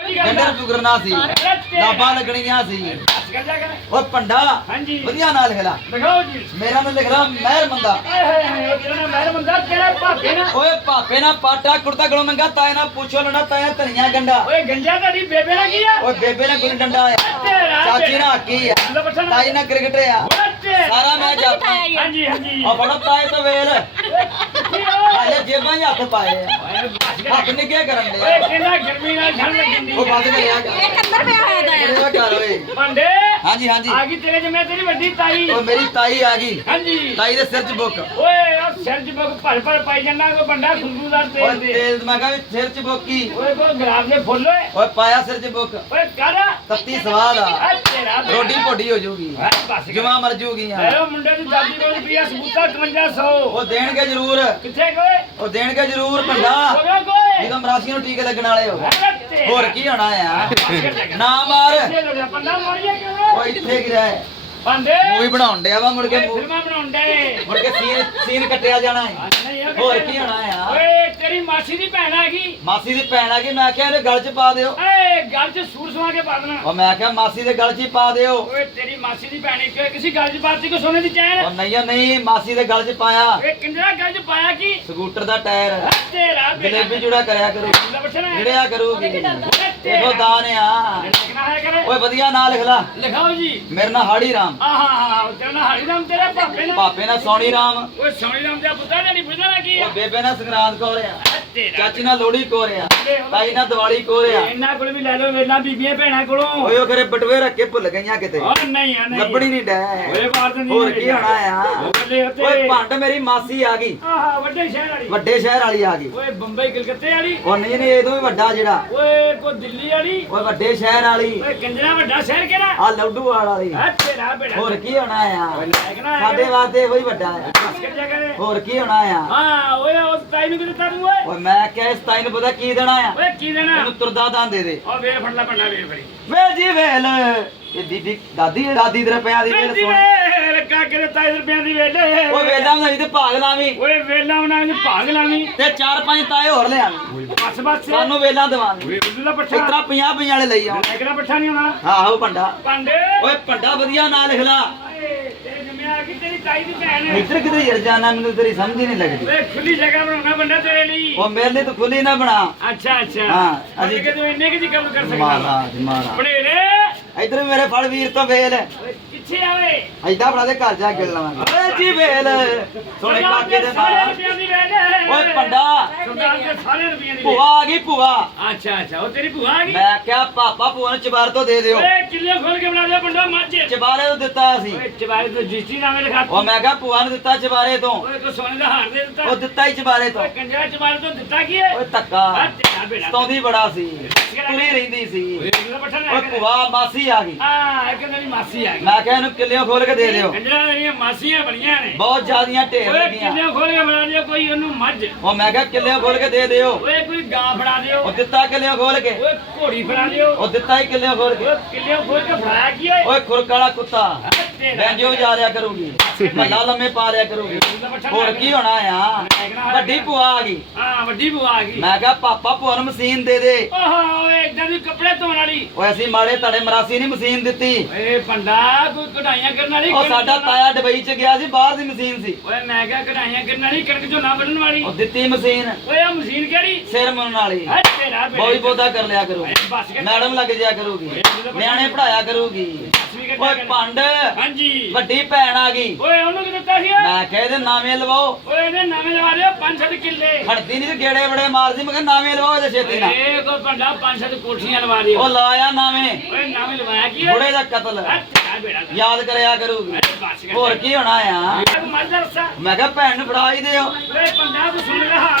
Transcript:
ਗੰਡਰ ਫੁਗਰਨਾ ਸੀ ਲਾਬਾਂ ਲੱਗਣੀਆਂ ਸੀ। ਓਏ ਪੰਡਾ ਹਾਂਜੀ। ਵਧੀਆ ਨਾਲ ਲਿਖਲਾ ਦਿਖਾਓ ਜੀ। ਮੇਰਾ ਨਾਮ ਲਿਖਲਾ ਮਹਿਰ ਮੰਦਾ। ਮਹਿਰ ਬੰਦਾ ਤੇਰੇ ਭਾਪੇ ਨਾ। ਓਏ ਭਾਪੇ ਨਾ ਪਾਟਾ ਕੁੜਤਾ ਗਲੋਂ ਮੰਗਾ ਤਾਏ ਨਾ ਪੁੱਛੋ ਲਣਾ ਤਾਏ ਧਨੀਆ ਗੰਡਾ। ਓਏ ਗੰਜਾ ਤੁਹਾਡੀ ਬੇਬੇ ਨਾਲ ਕੀ ਆ? ਓਏ ਬੇਬੇ ਨਾ ਗੁੱਲੀ ਡੰਡਾ ਆ ਤੇਰਾ ਚਾਚੀ ਨਾ ਕੀ ਆ। ਤਾਈ ਨਾ ਕ੍ਰਿਕਟ ਆ ਸਾਰਾ ਮੈਚ ਆਪਾਂ। ਹਾਂਜੀ ਹਾਂਜੀ। ਆ ਫੜੋ ਤਾਏ ਤੋਂ ਵੇਲ। 'ਚ ਹੱਥ ਪਾਏ ਆ। ਹੱਥ ਨਿੱਗੇ ਕਰਨ ਦੇ ਓਏ ਕਿੰਨਾ ਗਰਮੀ ਨਾਲ ਠੰਡ ਲੱਗਦੀ ਉਹ ਬੰਦ ਕਰਿਆ ਇਹ ਕੰਦਰ ਪਿਆ ਹੋਇਆ ਦਾ ਇਹਦਾ ਘਰ ਓਏ? ਬੰਦੇ ਹਾਂਜੀ ਹਾਂਜੀ। ਆ ਗਈ ਤੇਰੇ ਜਿਵੇਂ ਤੇਰੀ ਵੱਡੀ ਤਾਈ। ਓ ਮੇਰੀ ਤਾਈ ਆ ਗਈ। ਹਾਂਜੀ। ਤਾਈ ਦੇ ਸਿਰ 'ਚ ਬੁੱਕ। ਓਏ ਉਹ ਸਿਰ ਚ ਬਗ ਭਰ ਭਰ ਪਾਈ ਜਾਂਦਾ ਕੋ ਬੰਦਾ ਖੁਸ਼ਬੂਦਾਰ ਓਏ ਤੇਲ ਦੇ। ਤੇਲ ਮੈਂ ਕਹਾਂ ਵੀ ਸਿਰ 'ਚ ਬੁੱਕੀ ਓਏ ਕੋ ਗੁਲਾਬ ਦੇ ਫੁੱਲ ਓਏ। ਓਏ ਪਾਇਆ ਸਿਰ 'ਚ ਬੁੱਕ। ਓਏ ਕਰ। ਤੱਤੀ ਸਵਾਦ ਆ। ਆ ਤੇਰਾ ਬੇੜਾ। ਰੋਟੀ ਪੋਡੀ ਹੋ ਜਾਊਗੀ। ਬਸ ਕਰ। ਜਮਾ ਮਰ ਜੂਗੀ ਆ ਐਰੋ ਮੁੰਡੇ ਦੀ ਦਾਦੀ ਕੋਲ ਰੁਪਿਆ ਸਬੂਤਾ 5500 ਉਹ ਦੇਣਗੇ ਜ਼ਰੂਰ। ਕਿੱਥੇ ਗਏ? ਉਹ ਦੇਣਗੇ ਜ਼ਰੂਰ ਪੰਡਾ ਹੋਗਾ ਕੋਈ? ਜਦੋਂ ਮਰਾਸੀਆਂ ਨੂੰ ਟੀਕੇ ਲੱਗਣ ਵਾਲੇ ਹੋ। ਹੋਰ ਕੀ ਹੋਣਾ ਆ? ਨਾ ਮਾਰ। ਉਹ ਇੱਥੇ ਰਹਿ ਬੰਦੇ ਮੂਵੀ ਬਣਾਉਣ ਡਿਆ ਵਾ ਮੁੜ ਕੇ ਮੂ- ਫਿਲਮਾਂ ਬਣਾਉਂਦੇ ਮੁੜ ਕੇ ਸੀਨ ਸੀਨ ਕੱਟਿਆ ਜਾਣਾ ਹੈ ਹੋਰ ਕੀ ਹੋਣਾ ਆ ਓਏ ਤੇਰੀ ਮਾਸੀ ਦੀ ਭੈਣ ਆ ਗਈ। ਮਾਸੀ ਦੀ ਭੈਣ ਆ ਗਈ ਮੈਂ ਕਿਹਾ ਇਹਦੇ ਗਲ 'ਚ ਪਾ ਦਿਓ। ਏ ਗੱਲ 'ਚ ਸੂਰ ਸਵਾ ਕੇ ਪਾ ਦੇਣਾ। ਉਹ ਮੈਂ ਕਿਹਾ ਮਾਸੀ ਦੇ ਗਲ 'ਚ ਹੀ ਪਾ ਦਿਓ। ਓਏ ਤੇਰੀ ਮਾਸੀ ਦੀ ਭੈਣ ਕਿ ਕਿਸੇ ਗੱਲ 'ਚ ਪਾਤੀ ਕੋ ਸੋਨੇ ਦੀ ਚੈਨ? ਉਹ ਨਹੀਂ ਉਹ ਨਹੀਂ ਮਾਸੀ ਦੇ ਗਲ 'ਚ ਪਾਇਆ। ਓਏ ਕਿੰਨਾ ਗੱਲ 'ਚ ਪਾਇਆ ਕੀ? ਸਕੂਟਰ ਦਾ ਟਾਇਰ। ਆ ਤੇਰਾ ਜਲੇਬੀ ਜੁੜਾ ਕਰਿਆ ਕਰੂ। ਲੈ ਬਚਣਾ ਜਿਹੜਿਆ ਕਰੂਗੀ ਇਹੋ ਦਾਨ ਆ। ਕਰੇ ਓਏ ਵਧੀਆ ਨਾਂ ਲਿਖ ਲਾ। ਲਿਖਾਓ ਜੀ। ਮੇਰਾ ਨਾਂ ਹਾੜੀ ਰਾਮ। ਆਹਾ ਤੇਰਾ ਨਾਂ ਹਰੀ ਰਾਮ ਤੇਰੇ ਭਾਪੇ ਨਾਲ। ਪਾਪੇ ਨਾਲ ਸੋਣੀ ਰਾਮ। ਓਏ ਸੋਹਣੀ ਰਾਮ ਦਾ ਪੁੱਤਰ ਨਹੀਂ ਨਾ ਕੀ ਆ ਬੇਬੇ ਨਾਲ ਸੰਗਰਾਂਦ ਕੌਰ ਆ। ਚਾਚੀ ਨਾਲ ਲੋਹੜੀ ਕੌਰ ਆ ਤਾਈ ਨਾਲ ਦੀਵਾਲੀ ਕੌਰ ਆ ਇਹਨਾਂ ਕੋਲ ਵੀ ਲੈ ਲਓ ਵੇਲਾ ਬੀਬੀਆਂ ਭੈਣਾਂ ਕੋਲੋਂ। ਓਏ ਉਹ ਕਰੇ ਬਟਵੇ ਰੱਖ ਕੇ ਭੁੱਲ ਗਈਆਂ ਕਿਤੇ। ਆ ਨਹੀਂ ਆ ਨਹੀਂ। ਲੱਭਣੀ ਨਹੀਂ ਡੈ। ਓਏ ਮਾਰ ਦਿੰਦੀ ਹੋਰ ਕੀ ਹੋਣਾ ਆ? ਉਹ ਓਏ ਭੰਡ ਮੇਰੀ ਮਾਸੀ ਆ ਗਈ। ਆਹਾ ਵੱਡੇ ਸ਼ਹਿਰ ਵਾਲੀ। ਵੱਡੇ ਸ਼ਹਿਰ ਵਾਲੀ ਆ ਗਈ। ਓਏ ਬੰਬਈ ਕਲਕੱਤੇ ਵਾਲੀ। ਉਹ ਨਹੀਂ ਨਹੀਂ ਇਹਦੋਂ ਵੀ ਵੱਡਾ ਜਿਹੜਾ। ਓਏ ਕੋ ਦਿੱਲੀ ਵਾਲੀ। ਓਏ ਵੱਡੇ ਸ਼ਹਿਰ ਵਾਲੀ। ਓਏ ਕੰਜਰਾ ਵੱਡਾ ਸ਼ਹਿਰ ਕਿਹੜਾ? ਆ ਲੌਡੂਵਾਲ ਵਾਲੀ ਆ ਤੇਰਾ ਬੇੜਾ। ਹੋਰ ਕੀ ਹੋਣਾ ਆ? ਸਾਡੇ ਵਾਸਤੇ ਇਹੋ ਹੀ ਵੱਡਾ ਆ। ਹੋਰ ਕੀ ਹੋਣਾ ਆ? ਹਾਂ ਓਏ ਉਸ ਤਾਈ ਨੂੰ ਕਿਤੇ ਤਾਰੂ ਓਏ ਮੈਂ ਕਿਹਾ ਇਸ ਤਾਈ ਨੂੰ ਪਤਾ ਕੀ ਦੇਣਾ ਆ? ਓਏ ਕੀ ਦੇਣਾ? ਇਹਨੂੰ ਤੁਰਦਾ ਦਾਂ ਦੇ ਦੇ। ਓ ਵੇਲ ਫੜ ਲੈ ਭੰਡਾ ਵੇਲ ਫੜੀ ਵੇ ਜੀ ਵੇਲ। ਇਹ ਦੀਦੀ ਦਾਦੀ ਦਾਦੀ ਦੇ ਰੁਪਿਆਂ ਦੀ ਵੇਲ ਵੇਲ ਸੁਣ। ਵੇਲ। ਕਾਕੇ ਦੇ ਤਾਈ ਰੁਪਿਆਂ ਦੀ ਵੇਲ। ਓਏ ਵੇਲਾਂ ਨਹੀਂ ਤੇ ਭਾਗ ਲਾਵੀਂ। ਓਏ ਵੇਲਾ ਉਹਨਾਂ ਨੇ ਭਾਗ ਲਾਵੀਂ। ਤੇ ਚਾਰ ਪੰਜ ਤਾਏ ਹੋਰ ਲਿਆਵੀਂ ਬਸ ਬਸ। ਸਾਨੂੰ ਵੇਲਾਂ ਦਵਾਵੀਂ ਦਾ ਪੱਠਾ। ਇਤਰਾ 50 50 ਵਾਲੇ ਲਈ ਆਉਂ ਲੈਕਰਾ ਪੱਠਾ ਨਹੀਂ ਹੋਣਾ ਆਹੋ ਭੰਡਾ। ਪਾਂਡੇ ਓਏ ਭੰਡਾ ਵਧੀਆ ਨਾਂ ਲਿਖ ਲਾ। ਓਏ ਤੇਰੇ ਜਮਿਆ ਕੀ ਤੇਰੀ ਤਾਈ ਦੀ ਭੈਣ ਇੱਧਰ ਕਿਤੇ ਯਰ ਜਾਣਾ ਮੈਨੂੰ ਤੇਰੀ ਸਮਝ ਹੀ ਨਹੀਂ ਲੱਗਦੀ। ਓਏ ਖੁੱਲੀ ਜਗ੍ਹਾ ਬਣਾਉਣਾ ਬੰਦਾ ਤੇਰੇ ਲਈ। ਉਹ ਮੇਰੇ ਲਈ ਤਾਂ ਖੁੱਲੀ ਨਾ ਬਣਾ। ਅੱਛਾ ਅੱਛਾ। ਹਾਂ, ਅਸੀਂ ਕਿ ਤੂੰ ਇੰਨੇ ਕਿ ਜੀ ਕੰਮ ਕਰ ਸਕਦਾ। ਮਹਾਰਾਜ ਮਹਾਰਾਜ। ਬੜੇ ਰੇ ਇੱਧਰ ਮੇਰੇ ਫੜ ਵੀਰ ਤੋਂ ਵੇਲ ਕਿੱਥੇ ਆਵੇ ਐਦਾਂ ਬਣਾ ਦੇ ਘਰ ਜਾ ਕੇ ਲਵਾਂਗੇ। ਓਏ ਜੀ ਵੇਲ ਸੋਨੇ ਕਾਕੇ ਦੇ ਨਾਲ। ਦੀ ਪੰਡਾ ਸਰਦਾਰ ਦੇ ਸਾਰੇ ਰੁਪਈਆਂ ਦੀ ਭੂਆ ਆ ਗਈ ਭੂਆ। ਅੱਛਾ ਅੱਛਾ ਉਹ ਤੇਰੀ ਭੂਆ ਆ ਗਈ? ਮੈਂ ਕਿਹਾ ਪਾਪਾ ਭੂਆ ਨੂੰ ਚਬਾਰ ਤੋਂ ਦੇ ਦਿਓ। ਓਏ ਕਿੱਲੇ ਖੋਲ ਕੇ ਬਣਾ ਦਿਓ ਬੰਦਾ ਮੱਝ ਚਬਾਰੇ ਤੋਂ ਦਿੱਤਾ ਸੀ ਓਏ ਚਵਾਰੇ ਤੋਂ ਜਿਸਤੀ ਨਾਮੇ ਲਿਖਾ ਉਹ ਮੈਂ ਕਿਹਾ ਭੂਆ ਨੂੰ ਦਿੱਤਾ ਚਬਾਰੇ ਤੋਂ। ਓਏ ਕੋ ਸੋਨੇ ਦਾ ਹਾਰ ਦੇ ਦਿੱਤਾ। ਉਹ ਦਿੱਤਾ ਹੀ ਚਬਾਰੇ ਤੋਂ। ਓਏ ਕੰਜਰਾ ਚਵਾਰੇ ਤੋਂ ਦਿੱਤਾ ਕੀ ਹੈ? ਓਏ ਧੱਕਾ। ਤੇਰਾ ਬੇੜਾ ਸੀ। ਤੁਰੀ ਰਹਿੰਦੀ ਸੀ। ਓਏ ਭੂਆ ਮਾਸੀ ਆ ਗਈ। ਆ ਇੱਕ ਮੇਰੀ ਮਾਸੀ ਆ ਗਈ। ਮੈਂ ਕਿਹਾ ਇਹਨੂੰ ਕਿੱਲਿਓ ਖੋਲ ਕੇ ਦੇ ਦਿਓ। ਕੰਜਰਾ ਦੀਆਂ ਮਾਸੀਆਂ ਬਣੀਆਂ ਨੇ। ਬਹੁਤ ਜ਼ਿਆਦੀਆਂ ਢੇਰ ਓਏ ਲੱਗੀਆਂ। ਕਿੱਲੇ ਖੋਲ ਕੇ ਬਣਾ ਦਿਓ ਕੋਈ ਉਹਨੂੰ ਮੱਝ। ਉਹ ਮੈਂ ਕਿਹਾ ਕਿੱਲਿਓ ਖੋਲ ਕੇ ਦੇ ਦਿਓ। ਓਏ ਕੋਈ ਗਾਂ ਫੜਾ ਦਿਓ। ਉਹ ਦਿੱਤਾ ਕਿੱਲਿਓ ਖੋਲ ਕੇ। ਓਏ ਘੋੜੀ ਫੜਾ ਦਿਓ। ਉਹ ਦਿੱਤਾ ਹੀ ਕਿੱਲਿਓ ਖੋਲ ਕੇ। ਓਏ ਕਿੱਲੇ ਖੋਲ ਕੇ ਫੜਾਇਆ ਕੀ ਓਏ? ਓਏ ਖੁਰਕ ਵਾਲਾ ਕੁੱਤਾ। ਬੈਂਜੋ ਜਾ ਰਿਆ ਕਰੂਗੀ। ਮੱਲਾ ਲੰਮੇ ਪਾ ਰਿਆ ਕਰੂਗੀ। ਹੋਰ ਕੀ। ਹੋਣਾ ਆ? ਵੱਡੀ ਭੂਆ ਆ ਗਈ। ਹਾਂ ਵੱਡੀ ਭੂਆ ਆ ਗਈ। ਮੈਂ ਕਿਹਾ ਪਾਪਾ ਭੂਆ ਨੂੰ ਮਸ਼ੀਨ ਦੇ ਦੇ। ਓਹ ਓਏ ਇਦਾਂ ਦੀ ਕੱਪੜੇ ਧੋਣ ਵਾਲੀ। ਓਏ ਅਸੀਂ ਮਾੜੇ ਤੜੇ ਮਰਾਸੀ ਨਹੀਂ ਮਸ਼ੀਨ ਦਿੱਤੀ। ਓਏ ਪੰਡਾ ਕੋਈ ਕਢਾਈਆਂ ਕਰਨ ਵਾਲੀ ਉਹ ਸਾਡਾ ਤਾਇਆ ਦੁਬਈ ਚ ਗਿਆ ਸੀ ਬਾਹਰ ਦੀ ਮਸ਼ੀਨ ਸੀ। ਓਏ ਮੈਂ ਕਿਹਾ ਕਢਾਈਆਂ ਕਰਨ ਵਾਲੀ ਕਣਕ ਚੋਂ ਨਾ ਵੱਢਣ ਵਾਲੀ। ਉਹ ਦਿੱਤੀ ਮਸ਼ੀਨ। ਓਏ ਆ ਮਸ਼ੀਨ ਕਿਹੜੀ? ਸਿਰ ਮੁੰਨ ਵਾਲੀ। ਆ ਤੇਰਾ ਬੇੜਾ ਬੋਈ ਬੋਦਾ ਕਰ ਲਿਆ ਬਸ ਕਰ ਮੈਡਮ ਲੱਗ ਜਾਇਆ ਕਰੂਗੀ। ਨਿਆਣੇ ਪੜਾਇਆ ਕਰੂਗੀ। ਓਏ। ਪੰਡ। ਹਾਂਜੀ। ਵੱਡੀ ਭੈਣ ਆ ਗਈ। ਓਏ ਉਹਨੂੰ ਕੀ ਦਿੱਤਾ ਸੀ ਓਏ? ਮੈਂ ਕਿਹਾ ਇਹਦੇ ਨਾਵੇਂ ਲਵਾਓ ਓਏ ਇਹਨੇ ਨਵੇਂ ਲਵਾ ਲਿਆ ਪੰਜ ਸੱਤ ਕਿੱਲੇ। ਹੜਦੀ ਨਹੀਂ ਤੇ ਗੇੜੇ ਬੜੇ ਮਾਰਦੀ ਮੈਂ ਕਿਹਾ ਨਾਵੇਂ ਲਵਾਓ ਇਹਦੇ ਛੇਤੀ ਨਾਲ। ਏ ਕੋ ਪੰਡਾ ਪੰਜ ਸੱਤ ਕੋਠੀਆਂ ਲਵਾ ਦਿਓ। ਉਹ ਲਾਇਆ ਨਾਵੇਂ। ਓਏ ਨਵੇਂ ਲਵਾਇਆ ਕੀ ਓਏ? ਬੁੜੇ ਦਾ ਕਤਲ। ਬੇੜਾ ਯਾਦ ਕਰਿਆ ਕਰੂਗੀ। ਓਏ ਬਸ ਕਰ ਹੋਰ ਕੀ ਹੋਣਾ ਆ? ਮੈਂ ਕਿਹਾ ਭੈਣ ਨੂੰ ਫੜਾ ਹੀ ਦਿਓ। ਓਏ ਪੰਡਾ ਤੂੰ ਸੁਣ ਰਿਹਾ